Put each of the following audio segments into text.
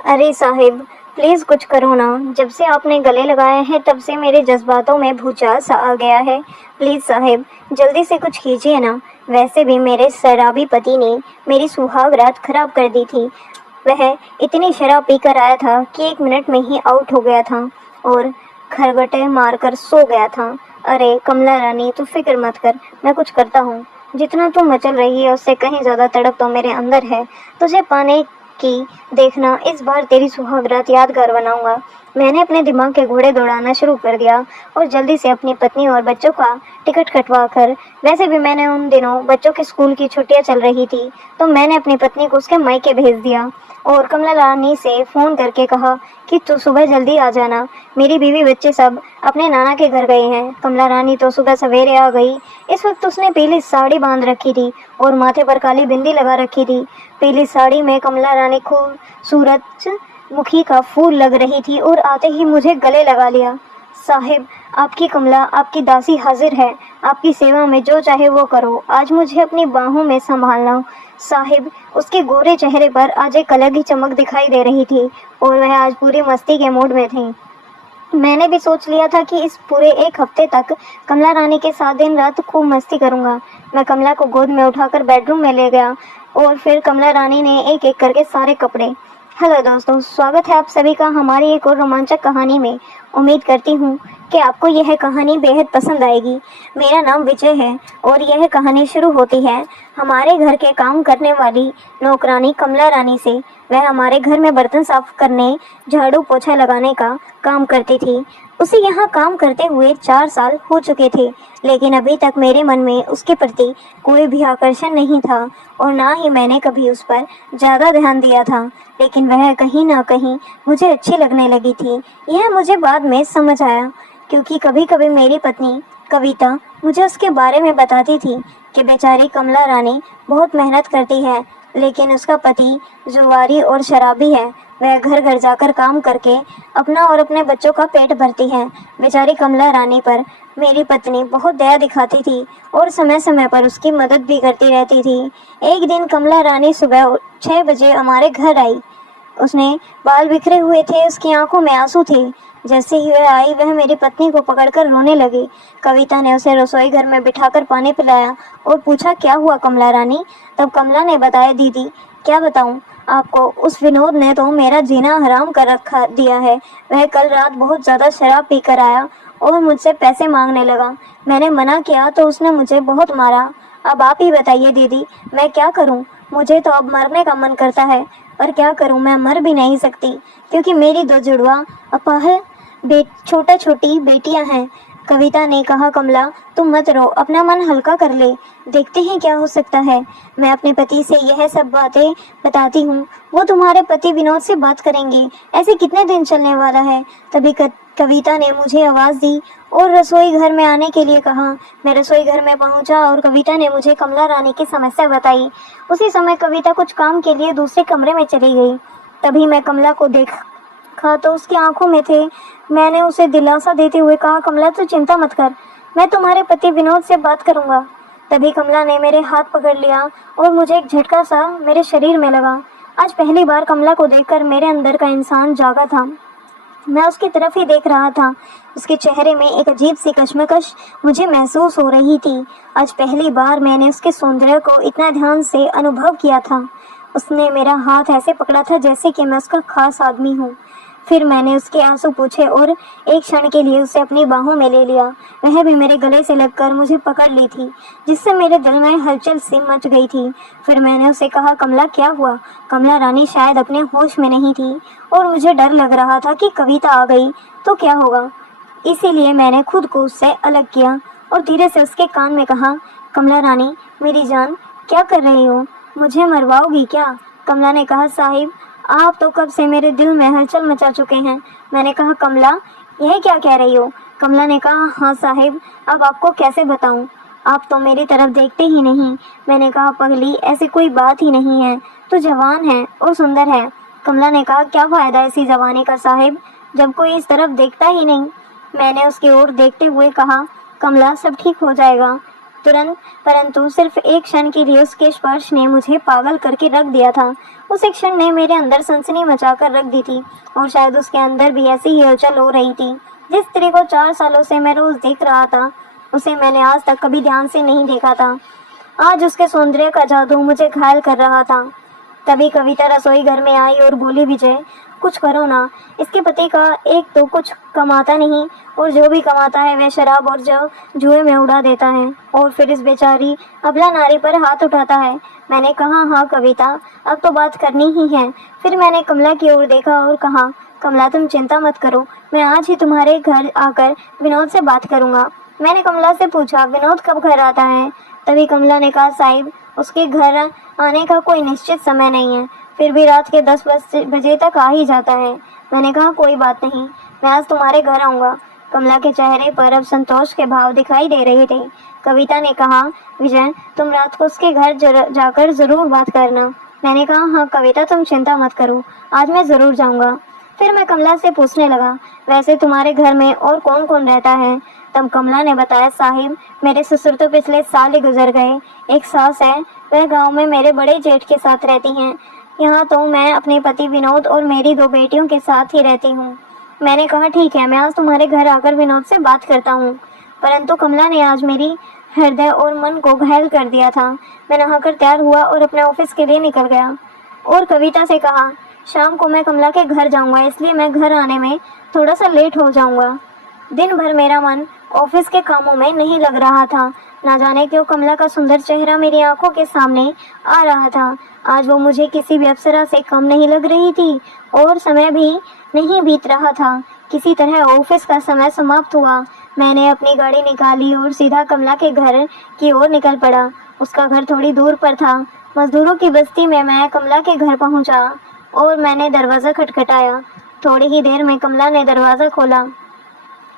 अरे साहिब, प्लीज़ कुछ करो ना। जब से आपने गले लगाए हैं तब से मेरे जज्बातों में भूचाल सा आ गया है। प्लीज़ साहिब, जल्दी से कुछ कीजिए ना। वैसे भी मेरे शराबी पति ने मेरी सुहाग रात खराब कर दी थी। वह इतनी शराब पीकर आया था कि 1 मिनट में ही आउट हो गया था और खरगटे मारकर सो गया था। अरे कमला रानी, तू फिक्र मत कर, मैं कुछ करता हूँ। जितना तू मचल रही है उससे कहीं ज़्यादा तड़प तो मेरे अंदर है। तुझे पाने की, देखना इस बार तेरी सुहाग रात यादगार बनाऊंगा। मैंने अपने दिमाग के घोड़े दौड़ाना शुरू कर दिया और जल्दी से अपनी पत्नी और बच्चों का टिकट कटवा कर, वैसे भी मैंने उन दिनों बच्चों की स्कूल की छुट्टियां चल रही थी तो मैंने अपनी पत्नी को उसके मायके भेज दिया और कमला रानी से फ़ोन करके कहा कि तू सुबह जल्दी आ जाना। मेरी बीवी बच्चे सब अपने नाना के घर गए हैं। कमला रानी तो सुबह सवेरे आ गई। इस वक्त उसने पीली साड़ी बांध रखी थी और माथे पर काली बिंदी लगा रखी थी। पीली साड़ी में कमला रानी खूबसूरत मुखी का फूल लग रही थी और आते ही मुझे गले लगा लिया। साहिब, आपकी कमला, आपकी दासी हाजिर है। आपकी सेवा में जो चाहे वो करो। आज मुझे अपनी बाहों में संभालना। साहिब, उसके गोरे चेहरे पर आज एक अलग ही चमक दिखाई दे रही थी और वह आज पूरी मस्ती के मूड में थी। मैंने भी सोच लिया था कि इस पूरे 1 हफ्ते तक कमला रानी के साथ दिन रात खूब मस्ती करूंगा। मैं कमला को गोद में उठाकर बेडरूम में ले गया और फिर कमला रानी ने एक एक करके सारे कपड़े। हेलो दोस्तों, स्वागत है आप सभी का हमारी एक और रोमांचक कहानी में। उम्मीद करती हूँ कि आपको यह कहानी बेहद पसंद आएगी। मेरा नाम विजय है और यह कहानी शुरू होती है हमारे घर के काम करने वाली नौकरानी कमला रानी से। वह हमारे घर में बर्तन साफ करने, झाड़ू पोछा लगाने का काम करती थी। उसे यहाँ काम करते हुए 4 साल हो चुके थे, लेकिन अभी तक मेरे मन में उसके प्रति कोई भी आकर्षण नहीं था और ना ही मैंने कभी उस पर ज़्यादा ध्यान दिया था। लेकिन वह कहीं ना कहीं मुझे अच्छी लगने लगी थी। यह मुझे बाद में समझ आया, क्योंकि कभी कभी मेरी पत्नी कविता मुझे उसके बारे में बताती थी कि बेचारी कमला रानी बहुत मेहनत करती है, लेकिन उसका पति जुआरी और शराबी है। वह घर घर जाकर काम करके अपना और अपने बच्चों का पेट भरती है। बेचारी कमला रानी पर मेरी पत्नी बहुत दया दिखाती थी और समय समय पर उसकी मदद भी करती रहती थी। एक दिन कमला रानी सुबह 6 बजे हमारे घर आई। उसने बाल बिखरे हुए थे, उसकी आंखों में आंसू थे। जैसे ही वह आई वह मेरी पत्नी को पकड़कर रोने लगी। कविता ने उसे रसोई घर में बिठाकर पानी पिलाया और पूछा, क्या हुआ कमला रानी? तब कमला ने बताया, दीदी क्या बताऊं आपको, उस विनोद ने तो मेरा जीना हराम कर रखा दिया है। वह कल रात बहुत ज़्यादा शराब पीकर आया और मुझसे पैसे मांगने लगा। मैंने मना किया तो उसने मुझे बहुत मारा। अब आप ही बताइए दीदी, मैं क्या करूं? मुझे तो अब मरने का मन करता है, पर क्या करूं, मैं मर भी नहीं सकती क्योंकि मेरी 2 जुड़वा अपाहिज छोटा छोटी बेटियां हैं। कविता ने कहा, कमला तुम मत रो, अपना मन हल्का कर ले, देखते हैं क्या हो सकता है। मैं अपने पति से यह सब बातें बताती हूँ, वो तुम्हारे पति विनोद से बात करेंगे। ऐसे कितने दिन चलने वाला है? तभी कविता ने मुझे आवाज़ दी और रसोई घर में आने के लिए कहा। मैं रसोई घर में पहुंचा और कविता ने मुझे कमला रानी की समस्या बताई। उसी समय कविता कुछ काम के लिए दूसरे कमरे में चली गई। तभी मैं कमला को देखा तो उसकी आंखों में थे। मैंने उसे दिलासा देते हुए कहा, कमला तू चिंता मत कर, मैं तुम्हारे पति विनोद से बात करूंगा। तभी कमला ने मेरे हाथ पकड़ लिया और मुझे एक झटका सा मेरे शरीर में लगा। आज पहली बार कमला को देखकर मेरे अंदर का इंसान जागा था। मैं उसकी तरफ ही देख रहा था। उसके चेहरे में एक अजीब सी कश्मकश मुझे महसूस हो रही थी। आज पहली बार मैंने उसके सौंदर्य को इतना ध्यान से अनुभव किया था। उसने मेरा हाथ ऐसे पकड़ा था जैसे कि मैं उसका खास आदमी हूँ। फिर मैंने उसके आंसू पूछे और एक क्षण के लिए उसे अपनी बाहों में ले लिया। वह भी मेरे गले से लगकर मुझे पकड़ ली थी, जिससे मेरे दिल में हलचल सी मच गई थी। फिर मैंने उसे कहा, कमला क्या हुआ? कमला रानी शायद अपने होश में नहीं थी और मुझे डर लग रहा था कि कविता आ गई तो क्या होगा। इसीलिए मैंने खुद को उससे अलग किया और धीरे से उसके कान में कहा, कमला रानी मेरी जान, क्या कर रही हो? मुझे मरवाओगी क्या? कमला ने कहा, साहिब आप तो कब से मेरे दिल में हलचल मचा चुके हैं। मैंने कहा, कमला यह क्या कह रही हो? कमला ने कहा, हाँ साहिब, अब आपको कैसे बताऊं, आप तो मेरी तरफ देखते ही नहीं। मैंने कहा, पगली ऐसी कोई बात ही नहीं है, तू जवान है और सुंदर है। कमला ने कहा, क्या फायदा ऐसी जवानी का साहिब, जब कोई इस तरफ देखता ही नहीं। मैंने उसकी ओर देखते हुए कहा, कमला सब ठीक हो जाएगा, तुरंत, परंतु सिर्फ एक क्षण के लिए उसके स्पर्श ने मुझे पागल करके रख दिया था। उस एक क्षण ने मेरे अंदर सनसनी मचाकर रख दी थी और शायद उसके अंदर भी ऐसी ही हलचल हो रही थी। जिस स्त्री को 4 सालों से मैं रोज देख रहा था, उसे मैंने आज तक कभी ध्यान से नहीं देखा था। आज उसके सौंदर्य का जादू मुझे घायल कर रहा था। तभी कविता रसोई घर में आई और बोली, विजय कुछ करो ना, इसके पति का एक तो कुछ कमाता नहीं और जो भी कमाता है वह शराब और जुए में उड़ा देता है और फिर इस बेचारी अबला नारी पर हाथ उठाता है। मैंने कहा, हाँ कविता, अब तो बात करनी ही है। फिर मैंने कमला की ओर देखा और कहा, कमला तुम चिंता मत करो, मैं आज ही तुम्हारे घर आकर विनोद से बात करूंगा। मैंने कमला से पूछा, विनोद कब घर आता है? तभी कमला ने कहा, साहिब उसके घर आने का कोई निश्चित समय नहीं है, फिर भी रात के 10 बजे तक आ ही जाता है। मैंने कहा, कोई बात नहीं, मैं आज तुम्हारे घर आऊँगा। कमला के चेहरे पर अब संतोष के भाव दिखाई दे रहे थे। कविता ने कहा, विजय तुम रात को उसके घर जाकर ज़रूर बात करना। मैंने कहा, हाँ कविता तुम चिंता मत करो, आज मैं ज़रूर जाऊँगा। फिर मैं कमला से पूछने लगा, वैसे तुम्हारे घर में और कौन कौन रहता है? तब कमला ने बताया, साहिब मेरे ससुर तो पिछले साल ही गुजर गए। एक सास है, वह गांव में मेरे बड़े जेठ के साथ रहती हैं। यहाँ तो मैं अपने पति विनोद और मेरी 2 बेटियों के साथ ही रहती हूँ। मैंने कहा, ठीक है, मैं आज तुम्हारे घर आकर विनोद से बात करता हूँ। परंतु कमला ने आज मेरी हृदय और मन को घायल कर दिया था। मैं नहाकर तैयार हुआ और अपने ऑफिस के लिए निकल गया और कविता से कहा, शाम को मैं कमला के घर जाऊंगा, इसलिए मैं घर आने में थोड़ा सा लेट हो जाऊंगा। दिन भर मेरा मन ऑफिस के कामों में नहीं लग रहा था। ना जाने क्यों कमला का सुंदर चेहरा मेरी आंखों के सामने आ रहा था। आज वो मुझे किसी भी अप्सरा से कम नहीं लग रही थी और समय भी नहीं बीत रहा था। किसी तरह ऑफिस का समय समाप्त हुआ। मैंने अपनी गाड़ी निकाली और सीधा कमला के घर की ओर निकल पड़ा। उसका घर थोड़ी दूर पर था। मजदूरों की बस्ती में मैं कमला के घर पहुंचा और मैंने दरवाज़ा खटखटाया। थोड़ी ही देर में कमला ने दरवाज़ा खोला।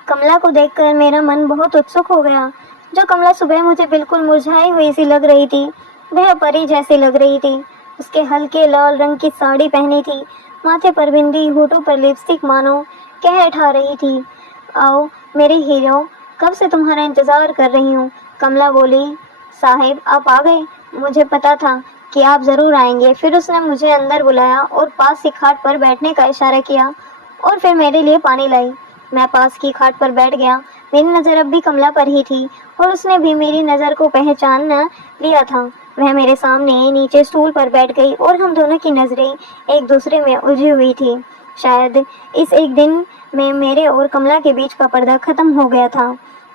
कमला को देखकर मेरा मन बहुत उत्सुक हो गया। जो कमला सुबह मुझे बिल्कुल मुरझाई हुई सी लग रही थी, वह परी जैसी लग रही थी। उसके हल्के लाल रंग की साड़ी पहनी थी, माथे पर बिंदी, होठों पर लिपस्टिक मानो कह उठा रही थी, आओ मेरे हीरो, कब से तुम्हारा इंतज़ार कर रही हूँ। कमला बोली, साहिब आप आ गए, मुझे पता था कि आप ज़रूर आएंगे। फिर उसने मुझे अंदर बुलाया और पास की खाट पर बैठने का इशारा किया और फिर मेरे लिए पानी लाई। मैं पास की खाट पर बैठ गया। मेरी नज़र अब भी कमला पर ही थी और उसने भी मेरी नज़र को पहचान लिया था। वह मेरे सामने नीचे स्टूल पर बैठ गई और हम दोनों की नज़रें एक दूसरे में उलझी हुई थी। शायद इस एक दिन में मेरे और कमला के बीच का पर्दा खत्म हो गया था।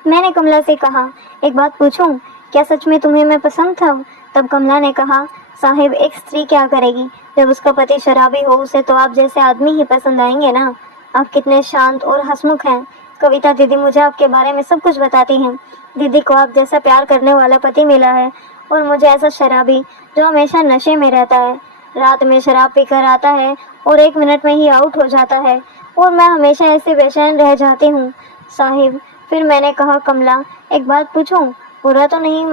मैंने कमला से कहा, एक बात पूछूं, क्या सच में तुम्हें मैं पसंद था? तब कमला ने कहा, साहिब एक स्त्री क्या करेगी, जब उसका पति शराबी हो उसे तो आप जैसे आदमी ही पसंद आएंगे ना। आप कितने शांत और हंसमुख हैं। कविता दीदी मुझे आपके बारे में सब कुछ बताती हैं। दीदी को आप जैसा प्यार करने वाला पति मिला है और मुझे ऐसा शराबी जो हमेशा नशे में रहता है, रात में शराब पीकर आता है और 1 मिनट में ही आउट हो जाता है और मैं हमेशा ऐसे बेचैन रह जाती हूँ साहिब। फिर मैंने कहा, कमला एक बात पूछूं, बुरा तो नहीं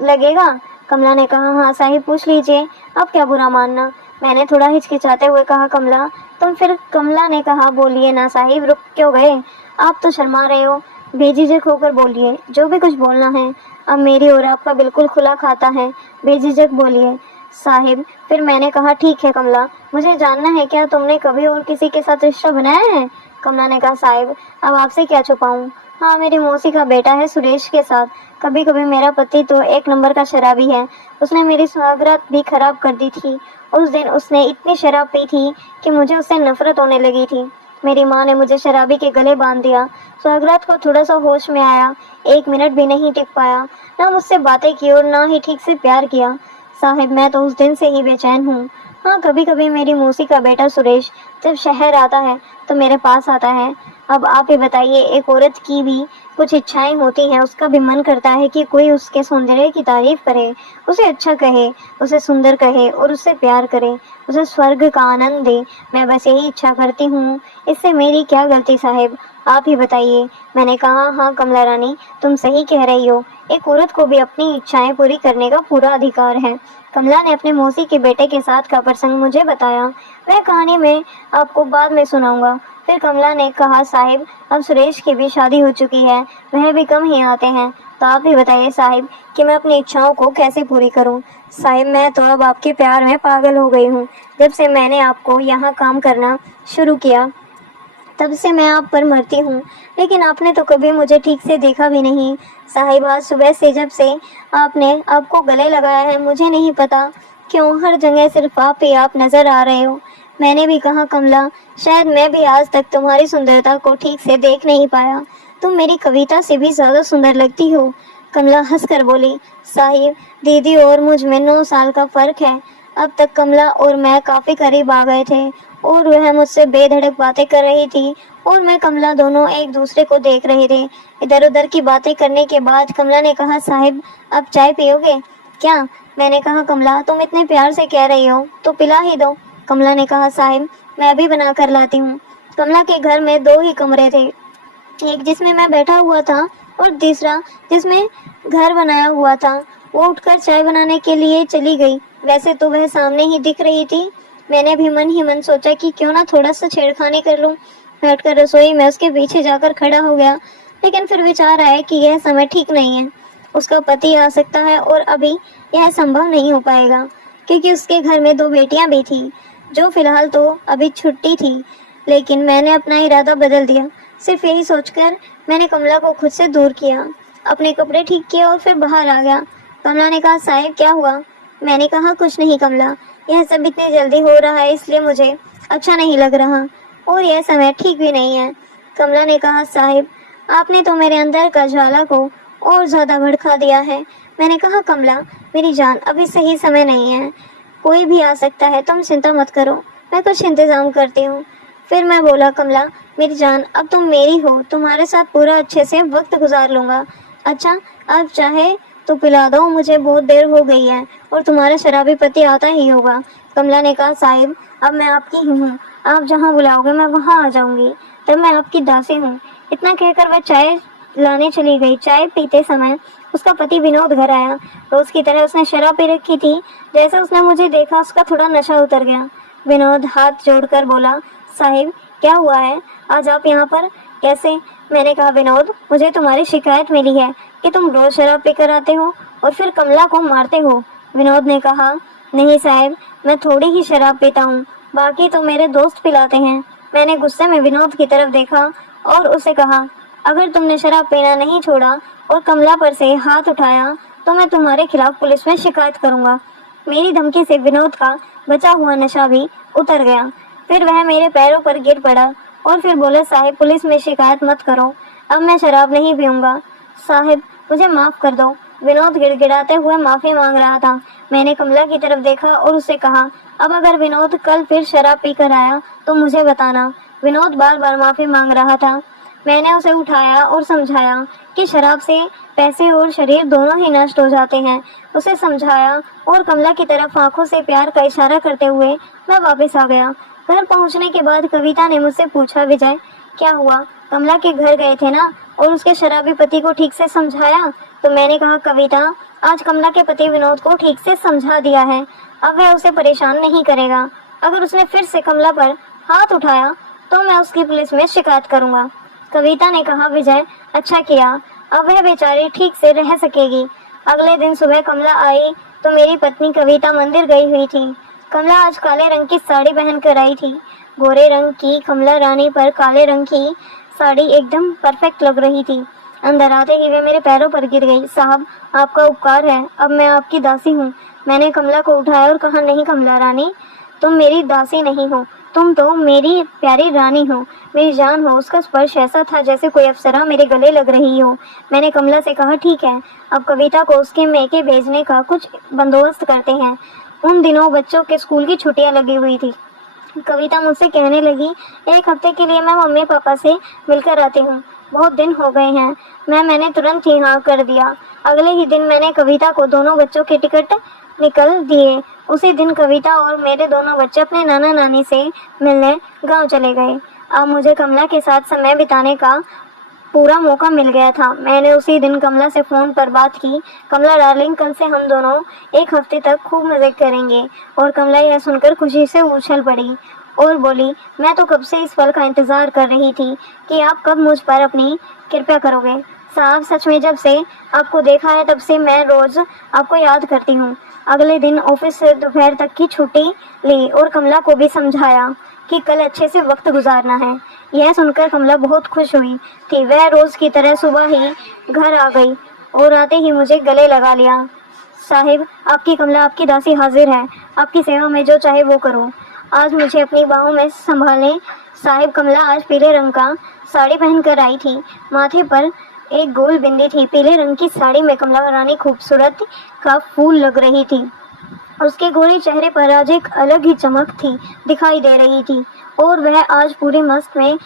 लगेगा? कमला ने कहा, हाँ साहिब पूछ लीजिए, आप क्या बुरा मानना। मैंने थोड़ा हिचकिचाते हुए कहा, कमला तुम। फिर कमला ने कहा, बोलिए ना साहिब, रुक क्यों गए? आप तो शर्मा रहे हो, बेझिझक होकर बोलिए, जो भी कुछ बोलना है। अब मेरी और आपका बिल्कुल खुला खाता है, बेझिझक बोलिए साहिब। फिर मैंने कहा, ठीक है कमला, मुझे जानना है क्या तुमने कभी और किसी के साथ रिश्ता बनाया है? कमला ने कहा, साहिब अब आपसे क्या छुपाऊं, हाँ मेरी मौसी का बेटा है सुरेश के साथ। कभी कभी मेरा पति तो 1 नंबर का शराबी है, उसने मेरी सुहागरात भी खराब कर दी थी। उस दिन उसने इतनी शराब पी थी कि मुझे उससे नफरत होने लगी थी। मेरी माँ ने मुझे शराबी के गले बांध दिया। सुहागरात को थोड़ा सा होश में आया, 1 मिनट भी नहीं टिक पाया, ना मुझसे बातें की और ना ही ठीक से प्यार किया। साहिब मैं तो उस दिन से ही बेचैन हूँ। हाँ कभी कभी मेरी मौसी का बेटा सुरेश जब शहर आता है तो मेरे पास आता है। अब आप ही बताइए, एक औरत की भी कुछ इच्छाएं होती हैं, उसका भी मन करता है कि कोई उसके सौंदर्य की तारीफ करे, उसे अच्छा कहे, उसे सुंदर कहे और उससे प्यार करे, उसे स्वर्ग का आनंद दे। मैं बस यही इच्छा करती हूँ, इससे मेरी क्या गलती साहिब, आप ही बताइए। मैंने कहा, हाँ कमला रानी तुम सही कह रही हो, एक औरत को भी अपनी इच्छाएं पूरी करने का पूरा अधिकार है। कमला ने अपने मौसी के बेटे के साथ का प्रसंग मुझे बताया। वह कहानी मैं आपको बाद में सुनाऊंगा। फिर कमला ने कहा, साहिब अब सुरेश की भी शादी हो चुकी है, वह भी कम ही आते हैं, तो आप ही बताइए साहिब कि मैं अपनी इच्छाओं को कैसे पूरी करूं। साहिब मैं तो अब आपके प्यार में पागल हो गई हूं। जब से मैंने आपको यहाँ काम करना शुरू किया तब से मैं आप पर मरती हूँ, लेकिन आपने तो कभी मुझे ठीक से देखा भी नहीं। साहिब आज सुबह से जब से आपने आपको गले लगाया है, मुझे नहीं पता क्यों हर जगह सिर्फ आप ही आप नजर आ रहे हो। मैंने भी कहा कमला, शायद मैं भी आज तक तुम्हारी सुंदरता को ठीक से देख नहीं पाया। तुम मेरी कविता से भी ज्यादा सुंदर लगती हो। कमला हंसकर बोली, साहिब दीदी और मुझ में 9 साल का फर्क है। अब तक कमला और मैं काफी करीब आ गए थे और वह मुझसे बेधड़क बातें कर रही थी और मैं कमला दोनों एक दूसरे को देख रहे थे। इधर उधर की बातें करने के बाद कमला ने कहा, साहिब अब चाय पियोगे क्या? मैंने कहा, कमला तुम इतने प्यार से कह रही हो तो पिला ही दो। कमला ने कहा, साहिब मैं भी बना कर लाती हूँ। कमला के घर में 2 ही कमरे थे, एक जिसमें मैं बैठा हुआ था और दूसरा जिसमें घर बनाया हुआ था। वो उठकर चाय बनाने के लिए चली गई। वैसे तो वह सामने ही दिख रही थी। मैंने भी मन ही मन सोचा कि क्यों ना थोड़ा सा छेड़खानी कर लूं। बैठकर रसोई में उसके पीछे जाकर खड़ा हो गया, लेकिन फिर विचार आया कि यह समय ठीक नहीं है। उसका पति आ सकता है और अभी यह संभव नहीं हो पाएगा, क्योंकि उसके घर में 2 बेटियां भी थी जो फिलहाल तो अभी छुट्टी थी। लेकिन मैंने अपना इरादा बदल दिया। सिर्फ यही सोचकर मैंने कमला को खुद से दूर किया, अपने कपड़े ठीक किए और फिर बाहर आ गया। कमला ने कहा, साहिब क्या हुआ? मैंने कहा, कुछ नहीं कमला, यह सब इतनी जल्दी हो रहा है इसलिए मुझे अच्छा नहीं लग रहा और यह समय ठीक भी नहीं है। कमला ने कहा, साहिब आपने तो मेरे अंदर का ज्वाला को और ज्यादा भड़का दिया है। मैंने कहा, कमला मेरी जान अभी सही समय नहीं है, कोई भी आ सकता है, तुम चिंता मत करो, मैं कुछ इंतजाम करती हूँ। फिर मैं बोला, कमला मेरी जान अब तुम मेरी हो, तुम्हारे साथ पूरा अच्छे से वक्त गुजार लूंगा। अच्छा अब चाहे तो पिला दो, मुझे बहुत देर हो गई है और तुम्हारा शराबी पति आता ही होगा। कमला ने कहा, साहिब अब मैं आपकी ही हूँ, आप जहाँ बुलाओगे मैं वहाँ आ जाऊंगी, तब मैं आपकी दासी हूँ। इतना कहकर वह चाय लाने चली गई। चाय पीते समय उसका पति विनोद घर आया। रोज की तरह उसने शराब पी रखी थी। जैसे उसने मुझे देखा उसका थोड़ा नशा उतर गया। विनोद हाथ जोड़कर बोला, साहिब क्या हुआ है, आज आप यहाँ पर कैसे? मैंने कहा, विनोद मुझे तुम्हारी शिकायत मिली है कि तुम रोज शराब पीकर आते हो और फिर कमला को मारते हो। विनोद ने कहा, नहीं साहिब मैं थोड़ी ही शराब पीता हूँ, बाकी तो मेरे दोस्त पिलाते हैं। मैंने गुस्से में विनोद की तरफ देखा और उसे कहा, अगर तुमने शराब पीना नहीं छोड़ा और कमला पर से हाथ उठाया तो मैं तुम्हारे खिलाफ पुलिस में शिकायत करूंगा। मेरी धमकी से विनोद का बचा हुआ नशा भी उतर गया। फिर वह मेरे पैरों पर गिर पड़ा और फिर बोला, साहिब पुलिस में शिकायत मत करो, अब मैं शराब नहीं पीऊंगा, साहिब मुझे माफ कर दो। विनोद गिड़गिड़ाते हुए माफी मांग रहा था। मैंने कमला की तरफ देखा और उससे कहा, अब अगर विनोद कल फिर शराब पीकर आया तो मुझे बताना। विनोद बार बार माफी मांग रहा था। मैंने उसे उठाया और समझाया कि शराब से पैसे और शरीर दोनों ही नष्ट हो जाते हैं। उसे समझाया और कमला की तरफ आंखों से प्यार का इशारा करते हुए मैं वापस आ गया। घर पहुंचने के बाद कविता ने मुझसे पूछा, विजय क्या हुआ, कमला के घर गए थे ना और उसके शराबी पति को ठीक से समझाया? तो मैंने कहा, कविता आज कमला के पति विनोद को ठीक से समझा दिया है, अब वह उसे परेशान नहीं करेगा। अगर उसने फिर से कमला पर हाथ उठाया तो मैं उसकी पुलिस में शिकायत करूंगा। कविता ने कहा, विजय अच्छा किया, अब वह बेचारी ठीक से रह सकेगी। अगले दिन सुबह कमला आई तो मेरी पत्नी कविता मंदिर गई हुई थी। कमला आज काले रंग की साड़ी पहन कर आई थी। गोरे रंग की कमला रानी पर काले रंग की साड़ी एकदम परफेक्ट लग रही थी। अंदर आते ही वे मेरे पैरों पर गिर गई। साहब आपका उपकार है, अब मैं आपकी दासी हूँ। मैंने कमला को उठाया और कहा, नहीं कमला रानी, तुम मेरी दासी नहीं हो, तुम तो मेरी प्यारी रानी हो, मेरी जान हो। उसका स्पर्श ऐसा था जैसे कोई अप्सरा मेरे गले लग रही हो। मैंने कमला से कहा, ठीक है, अब कविता को उसके मैके भेजने का कुछ बंदोबस्त करते हैं। उन दिनों बच्चों के स्कूल की छुट्टियां लगी हुई थी। कविता मुझसे कहने लगी, 1 हफ्ते के लिए मैं मम्मी पापा से मिलकर आती हूँ, बहुत दिन हो गए हैं। मैंने तुरंत ही हाँ कर दिया। अगले ही दिन मैंने कविता को दोनों बच्चों के टिकट निकल दिए। उसी दिन कविता और मेरे दोनों बच्चे अपने नाना नानी से मिलने गांव चले गए। अब मुझे कमला के साथ समय बिताने का पूरा मौका मिल गया था। मैंने उसी दिन कमला से फ़ोन पर बात की, कमला डार्लिंग कल से हम दोनों 1 हफ्ते तक खूब मज़े करेंगे। और कमला यह सुनकर खुशी से उछल पड़ी और बोली, मैं तो कब से इस पल का इंतज़ार कर रही थी कि आप कब मुझ पर अपनी कृपा करोगे। साहब सच में जब से आपको देखा है तब से मैं रोज़ आपको याद करती हूँ। अगले दिन ऑफिस से दोपहर तक की छुट्टी ली और कमला को भी समझाया कि कल अच्छे से वक्त गुजारना है। यह सुनकर कमला बहुत खुश हुई थी। वह रोज़ की तरह सुबह ही घर आ गई और आते ही मुझे गले लगा लिया। साहिब, आपकी कमला, आपकी दासी हाजिर है। आपकी सेवा में जो चाहे वो करो। आज मुझे अपनी बाहों में संभालें। साहिब, कमला आज पीले रंग का साड़ी पहन कर आई थी। माथे पर एक गोल बिंदी थी। पीले रंग की साड़ी में कमला रानी खूबसूरत का फूल लग रही थी। उसके गोरे चेहरे पर आज एक अलग ही चमक थी दिखाई दे रही थी और वह आज पूरी मस्त में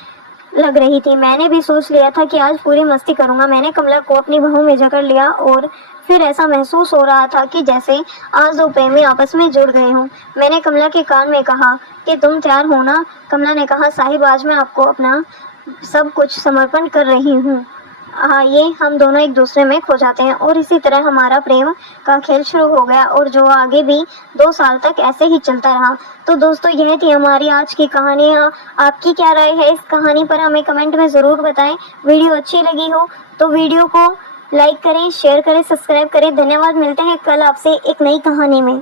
लग रही थी। मैंने भी सोच लिया था कि आज पूरी मस्ती करूंगा। मैंने कमला को अपनी बाहों में जकड़ लिया और फिर ऐसा महसूस हो रहा था कि जैसे आज दो प्रेमी आपस में जुड़ गए हों। मैंने कमला के कान में कहा कि तुम तैयार हो ना? कमला ने कहा, साहिब, आज मैं आपको अपना सब कुछ समर्पण कर रही हूँ। आइए हम दोनों एक दूसरे में खो जाते हैं। और इसी तरह हमारा प्रेम का खेल शुरू हो गया और जो आगे भी 2 साल तक ऐसे ही चलता रहा। तो दोस्तों, यह थी हमारी आज की कहानी। आपकी क्या राय है इस कहानी पर हमें कमेंट में ज़रूर बताएं। वीडियो अच्छी लगी हो तो वीडियो को लाइक करें, शेयर करें, सब्सक्राइब करें। धन्यवाद। मिलते हैं कल आपसे एक नई कहानी में।